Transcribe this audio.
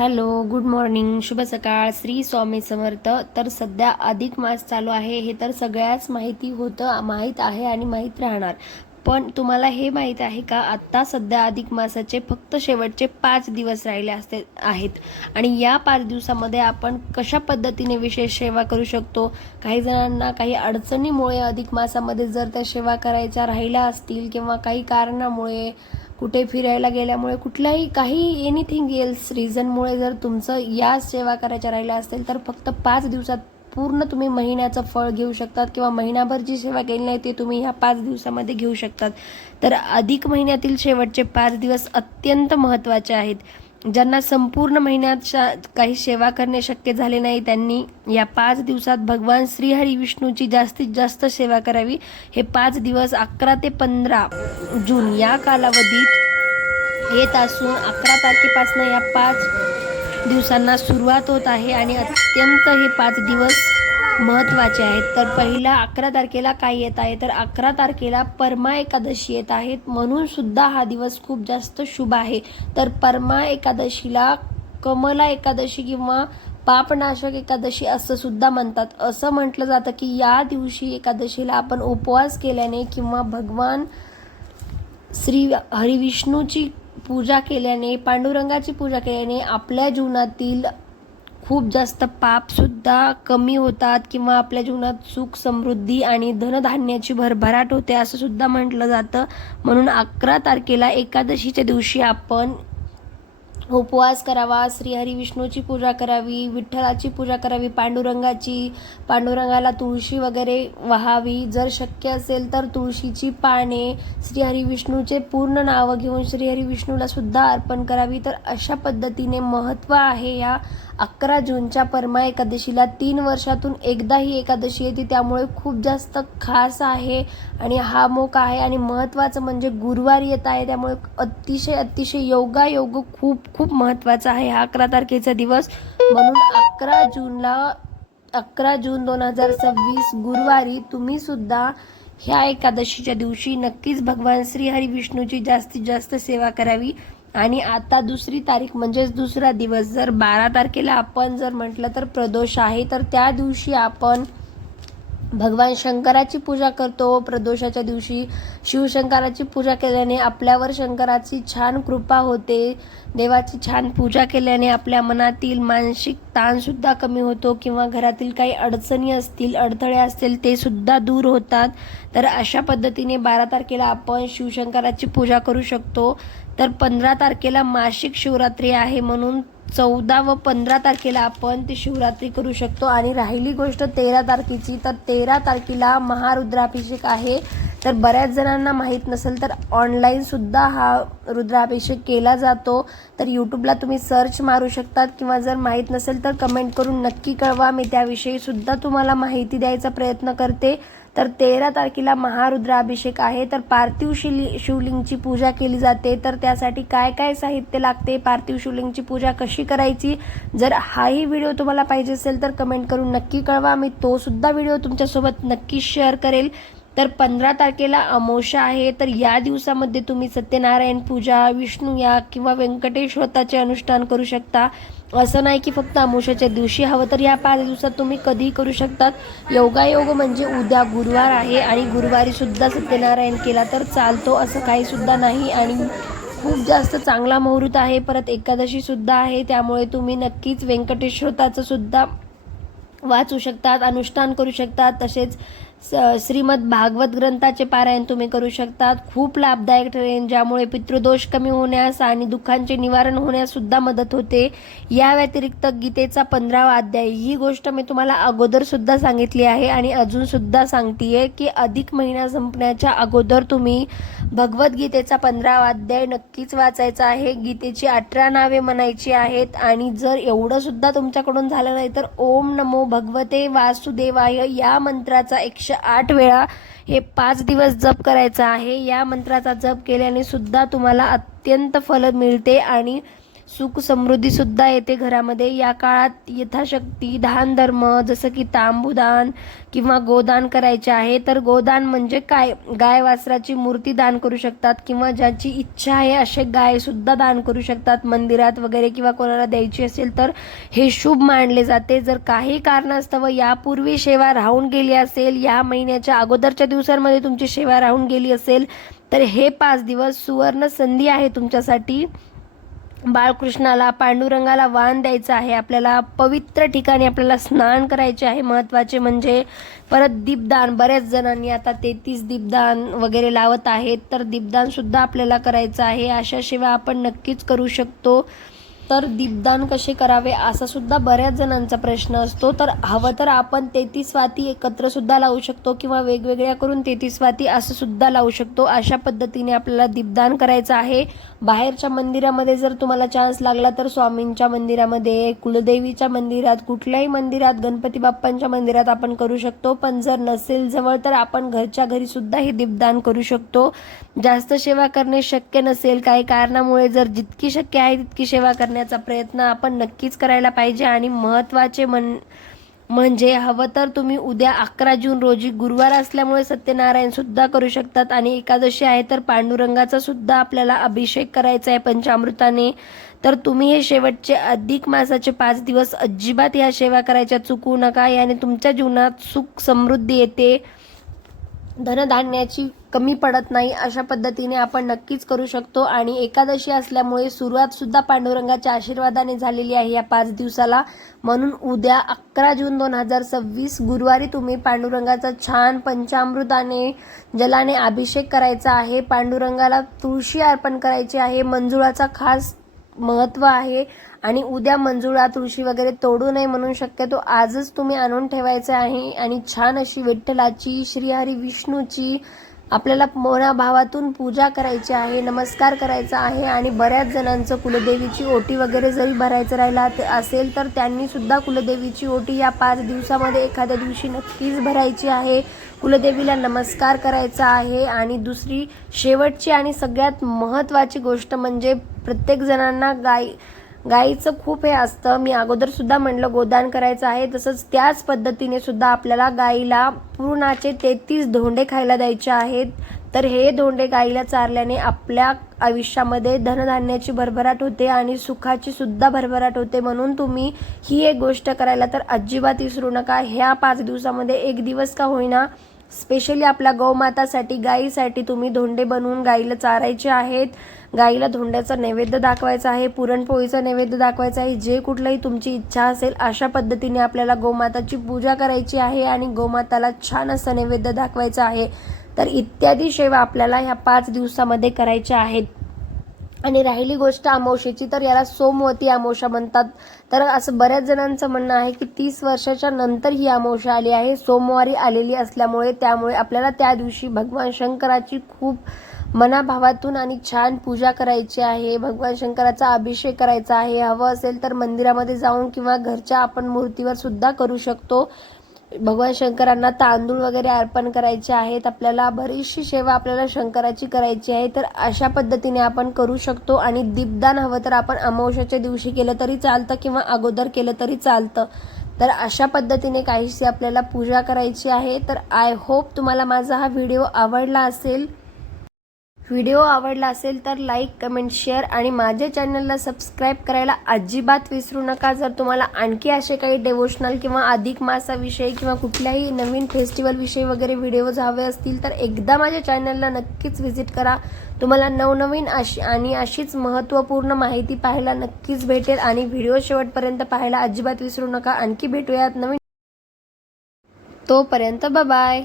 Hello, good morning, शुभ सकाळ, श्री स्वामी समर्थ. तर सध्या अधिक मास चालू आहे हे तर सगळ्याच माहीत आहे आणि माहीत राहणार. पण तुम्हाला हे माहीत आहे का, आत्ता सध्या अधिक मासाचे फक्त शेवटचे 5 दिवस राहिले आहेत आणि या 5 दिवसामध्ये आपण कशा पद्धतीने विशेष सेवा करू शकतो. काही जणांना काही अडचणीमुळे अधिक मासामध्ये जर त्या सेवा करायच्या राहिल्या असतील किंवा काही कारणामुळे कुठे फिरायला गेल्यामुळे काही एनिथिंग एल्स रिझनमुळे जर तुमचं या सेवा करायच्या राहिल्या असतील तर फक्त 5 दिवसात पूर्ण तुम्ही महिन्याचं फळ घेऊ शकतात किंवा महिनाभर जी सेवा केली नाही ते तुम्ही ह्या 5 दिवसामध्ये घेऊ शकतात. तर अधिक महिन्यातील शेवटचे 5 दिवस अत्यंत महत्त्वाचे आहेत. ज्यांना संपूर्ण महिन्यात काही सेवा करणे शक्य झाले नाही त्यांनी या 5 दिवसात भगवान श्रीहरी विष्णूची जास्तीत जास्त सेवा करावी. हे 5 दिवस 11 ते 15 जून या कालावधीत येत असून 11 तारखेपासून या 5 दिवसांना सुरुवात होत आहे आणि अत्यंत हे 5 दिवस महत्त्वाचे आहेत. तर पहिला 11 तारखेला काय येत आहे, तर 11 तारखेला परमा एकादशी येत आहेत, म्हणून सुद्धा हा दिवस खूप जास्त शुभ आहे. तर परमा एकादशीला कमला एकादशी किंवा पापनाशक एकादशी असं सुद्धा म्हणतात. असं म्हटलं जातं की या दिवशी एकादशीला आपण उपवास केल्याने किंवा भगवान श्री हरिविष्णूची पूजा केल्याने, पांडुरंगाची पूजा केल्याने आपल्या जीवनातील खूप जास्त पापसुद्धा कमी होतात किंवा आपल्या जीवनात सुख समृद्धी आणि धनधान्याची भरभराट होते असं सुद्धा म्हटलं जातं. म्हणून 11 तारखेला एकादशीच्या दिवशी आपण उपवास करावा, श्रीहरी विष्णूची पूजा करावी, विठ्ठलाची पूजा करावी, पांडुरंगाला तुळशी वगैरे वाहावी. जर शक्य असेल तर तुळशीची पाने श्रीहरी विष्णूचे पूर्ण नावं घेऊन श्रीहरी विष्णूला सुद्धा अर्पण करावी. तर अशा पद्धतीने महत्त्व आहे या 11 जूनच्या परमा एकादशीला. 3 वर्षातून एकदा ही एकादशी येते, त्यामुळे खूप जास्त खास आहे आणि हा मोका आहे. आणि महत्त्वाचं म्हणजे गुरुवार येत आहे, त्यामुळे अतिशय योगायोग खूप महत्त्वाचा आहे हा 11 तारखेचा दिवस. म्हणून 11 जून 2026 गुरुवारी तुम्ही सुद्धा ह्या एकादशीच्या दिवशी नक्कीच भगवान श्री हरी विष्णूची जास्तीत जास्त सेवा करावी. आणि आता 2री तारीख म्हणजेच दुसरा दिवस, जर 12 तारखेला आपण जर म्हटलं तर प्रदोष आहे, तर त्या दिवशी आपण भगवान शंकराची पूजा करतो. प्रदोषाच्या दिवशी शिवशंकराची पूजा केल्याने आपल्यावर शंकराची छान कृपा होते. देवाची छान पूजा केल्याने आपल्या मनातील मानसिक ताणसुद्धा कमी होतो किंवा घरातील काही अडचणी असतील, अडथळे असतील ते सुद्धा दूर होतात. तर अशा पद्धतीने 12 तारखेला आपण शिवशंकराची पूजा करू शकतो. तर 15 तारखेला मासिक शिवरात्री आहे, म्हणून 14 व 15 तारखेला आपण ती शिवरात्री करू शकतो. आणि राहिली गोष्ट 13 तारखेची, तर 13 तारखेला महारुद्राभिषेक आहे. तर बऱ्याच जणांना माहीत नसेल तर ऑनलाईन सुद्धा हा रुद्राभिषेक केला जातो. तर यूट्यूबला तुम्ही सर्च मारू शकतात किंवा जर माहीत नसेल तर कमेंट करून नक्की कळवा, मी त्याविषयी सुद्धा तुम्हाला माहिती द्यायचा प्रयत्न करते. तर 13 तारखेला महारुद्राभिषेक आहे. तर पार्थिव शिवलिंगची पूजा केली जाते. तर त्यासाठी काय काय साहित्य लागते, पार्थिव शिवलिंगची पूजा कशी करायची, जर हाही व्हिडिओ तुम्हाला पाहिजे असेल तर कमेंट करून नक्की कळवा, मी तो सुद्धा व्हिडिओ तुमच्यासोबत नक्की शेअर करेल. तर 15 तारखेला अमावस्या आहे. तर या दिवसामध्ये तुम्ही सत्यनारायण पूजा, विष्णू या किंवा व्यंकटेश व्रताचे अनुष्ठान करू शकता. असं नाही की फक्त अमावस्याच्या दिवशी हवं, तर या 5 दिवसात तुम्ही कधीही करू शकतात. योगायोग म्हणजे उद्या गुरुवार आहे आणि गुरुवारी सुद्धा सत्यनारायण केला तर चालतो, असं काही सुद्धा नाही. आणि खूप जास्त चांगला मुहूर्त आहे. परत एकादशी सुद्धा आहे, त्यामुळे तुम्ही नक्कीच व्यंकटेश व्रताचं सुद्धा वाचू शकतात, अनुष्ठान करू शकतात. तसेच श्रीमद भागवत ग्रंथाचे पारायण तुम्ही करू शकतात. खूप लाभदायक ठरेल, ज्यामुळे पितृदोष कमी होण्यास आणि दुःखांचे निवारण होण्यास सुद्धा मदत होते. या व्यतिरिक्त गीतेचा 15वा अध्याय, ही गोष्ट मी तुम्हाला अगोदर सुद्धा सांगितली आहे आणि अजून सुद्धा सांगतेय की अधिक महिना संपण्याच्या अगोदर तुम्ही भगवद्गीतेचा 15वा अध्याय नक्कीच वाचायचा आहे. गीतेची 18 नावे म्हणायची आहेत. आणि जर एवढं सुद्धा तुमच्याकडून झालं नाही तर ओम नमो भगवते वासुदेवाय या मंत्राचा 108 वेळा हे 5 दिवस जप करायचा आहे. या मंत्राचा जप केल्याने सुद्धा तुम्हाला अत्यंत फल मिळते आणि सुख समृद्धी सुद्धा येते घरामध्ये. या काळात यथाशक्ती दान धर्म जसं की तांबूदान किंवा गोदान करायचे आहे. तर गोदान म्हणजे काय, गाय वासराची मूर्ती दान करू शकतात किंवा ज्याची इच्छा आहे असे गाय सुद्धा दान करू शकतात मंदिरात वगैरे, किंवा कोणाला द्यायची असेल तर हे शुभ मानले जाते. जर काही कारणास्तव यापूर्वी सेवा राहून गेली असेल, या महिन्याच्या अगोदरच्या दिवसांमध्ये तुमची सेवा राहून गेली असेल, तर हे 5 दिवस सुवर्ण संधी आहे तुमच्यासाठी. बाळकृष्णाला पांडुरंगाला वाण द्यायचा आहे आपल्याला. पवित्र ठिकाणी आपल्याला स्नान करायचे आहे. महत्त्वाचे म्हणजे परत दीपदान, बऱ्याच जणांनी आता 33 दीपदान वगैरे लावत आहेत, तर दीपदान सुद्धा आपल्याला करायचं आहे. अशा सेवा आपण नक्कीच करू शकतो. तर दीपदान कसे करावे असा सुद्धा बऱ्याच जणांचा प्रश्न असतो. तर हवं तर आपण 33 वाती एकत्र सुद्धा लावू शकतो किंवा वेगवेगळ्या करून 33 वाती असं सुद्धा लावू शकतो. अशा पद्धतीने आपल्याला दीपदान करायचं आहे. बाहेरच्या मंदिरामध्ये जर तुम्हाला चान्स लागला तर स्वामींच्या मंदिरामध्ये, कुलदेवीच्या मंदिरात, कुठल्याही मंदिरात, गणपती बाप्पांच्या मंदिरात आपण करू शकतो. पण जर नसेल जवळ तर आपण घरच्या घरी सुद्धा हे दीपदान करू शकतो. जास्त सेवा करणे शक्य नसेल काही कारणामुळे, जर जितकी शक्य आहे तितकी सेवा करण्याचा प्रयत्न आपण नक्कीच करायला पाहिजे. आणि महत्त्वाचे म्हणजे हवं तर तुम्ही उद्या 11 जून रोजी गुरुवार असल्यामुळे सत्यनारायण सुद्धा करू शकतात. आणि एकादशी आहे तर पांडुरंगाचा सुद्धा आपल्याला अभिषेक करायचा आहे पंचामृताने. तर तुम्ही हे शेवटचे अधिक मासाचे 5 दिवस अजिबात या सेवा करायच्या चुकू नका. याने तुमच्या जीवनात सुख समृद्धी येते, धनधान्याची कमी पडत नाही. अशा पद्धतीने आपण नक्कीच करू शकतो. आणि एकादशी असल्यामुळे सुरुवात सुद्धा पांडुरंगाच्या आशीर्वादाने झालेली आहे या 5 दिवसाला. म्हणून उद्या 11 जून 2026 गुरुवारी तुम्ही पांडुरंगाचा छान पंचामृताने जलाने अभिषेक करायचा आहे. पांडुरंगाला तुळशी अर्पण करायची आहे. मंजुळाचा खास महत्त्व आहे. आणि उद्या मंजुळा तुळशी वगैरे तोडू नये म्हणून शक्यतो आजच तुम्ही आणून ठेवायचे आहे. आणि छान अशी विठ्ठलाची, श्रीहरी विष्णूची आपल्याला मनाभावातून पूजा करायची आहे, नमस्कार करायचा आहे. आणि बऱ्याच जणांचं कुलदेवीची ओटी वगैरे जरी भरायचं राहिला असेल तर त्यांनी सुद्धा कुलदेवीची ओटी या 5 दिवसामध्ये एखाद्या दिवशी नक्कीच भरायची आहे. कुलदेवीला नमस्कार करायचा आहे. आणि दुसरी शेवटची आणि सगळ्यात महत्त्वाची गोष्ट म्हणजे प्रत्येक जणांना गाईचं खूप हे असतं. मी अगोदर सुद्धा म्हणलं गोदान करायचं आहे, तसंच त्याच पद्धतीने सुद्धा आपल्याला गाईला पूर्णाचे 33 धोंडे खायला द्यायचे आहेत. तर हे धोंडे गाईला चारल्याने आपल्या आयुष्यामध्ये धनधान्याची भरभराट होते आणि सुखाची सुद्धा भरभराट होते. म्हणून तुम्ही ही एक गोष्ट करायला तर अजिबात विसरू नका. ह्या 5 दिवसामध्ये एक दिवस का होईना स्पेशली आपल्या गौमातासाठी, गाईसाठी तुम्ही धोंडे बनवून गाईला चारायचे आहेत. गाईला धोंड्याचा नैवेद्य दाखवायचा आहे, पुरणपोळीचा नैवेद्य दाखवायचा आहे. जे कुठलंही तुमची इच्छा असेल अशा पद्धतीने आपल्याला गोमाताची पूजा करायची आहे आणि गोमाताला छान असं नैवेद्य दाखवायचं आहे. तर इत्यादी सेवा आपल्याला ह्या 5 दिवसामध्ये करायच्या आहेत. आणि राहिली गोष्ट अमावस्येची, तर याला सोमवती अमावस्या म्हणतात. तर असं बऱ्याच जणांचं म्हणणं आहे की 30 वर्षाच्या नंतर ही अमावस्या आली आहे, सोमवारी आलेली असल्यामुळे. त्यामुळे आपल्याला त्या दिवशी भगवान शंकराची खूप मनाभावातून आणि छान पूजा करायची आहे. भगवान शंकराचा अभिषेक करायचा आहे. हवं असेल तर मंदिरामध्ये जाऊन किंवा घरच्या आपण मूर्तीवर सुद्धा करू शकतो. भगवान शंकरांना तांदूळ वगैरे अर्पण करायचे आहेत. आपल्याला बरीचशी सेवा आपल्याला शंकराची करायची आहे. तर अशा पद्धतीने आपण करू शकतो. आणि दीपदान हवं तर आपण अमावस्याच्या दिवशी केलं तरी चालतं किंवा अगोदर केलं तरी चालतं. तर अशा पद्धतीने काहीशी आपल्याला पूजा करायची आहे. तर आय होप तुम्हाला माझा हा व्हिडिओ आवडला असेल. व्हिडिओ आवडला असेल तर लाईक, कमेंट, शेअर आणि माझ्या चॅनलला सबस्क्राईब करायला अजिबात विसरू नका. जर तुम्हाला आणखी असे काही डिवोशनल किंवा अधिक मासाविषयी किंवा कुठल्याही नवीन फेस्टिवलविषयी वगैरे व्हिडिओज हवे असतील तर एकदा माझ्या चॅनलला नक्कीच व्हिजिट करा. तुम्हाला नवनवीन अशीच महत्त्वपूर्ण माहिती पाहायला नक्कीच भेटेल. आणि व्हिडिओ शेवटपर्यंत पाहायला अजिबात विसरू नका. आणखी भेटूयात नवीन. तोपर्यंत बाय.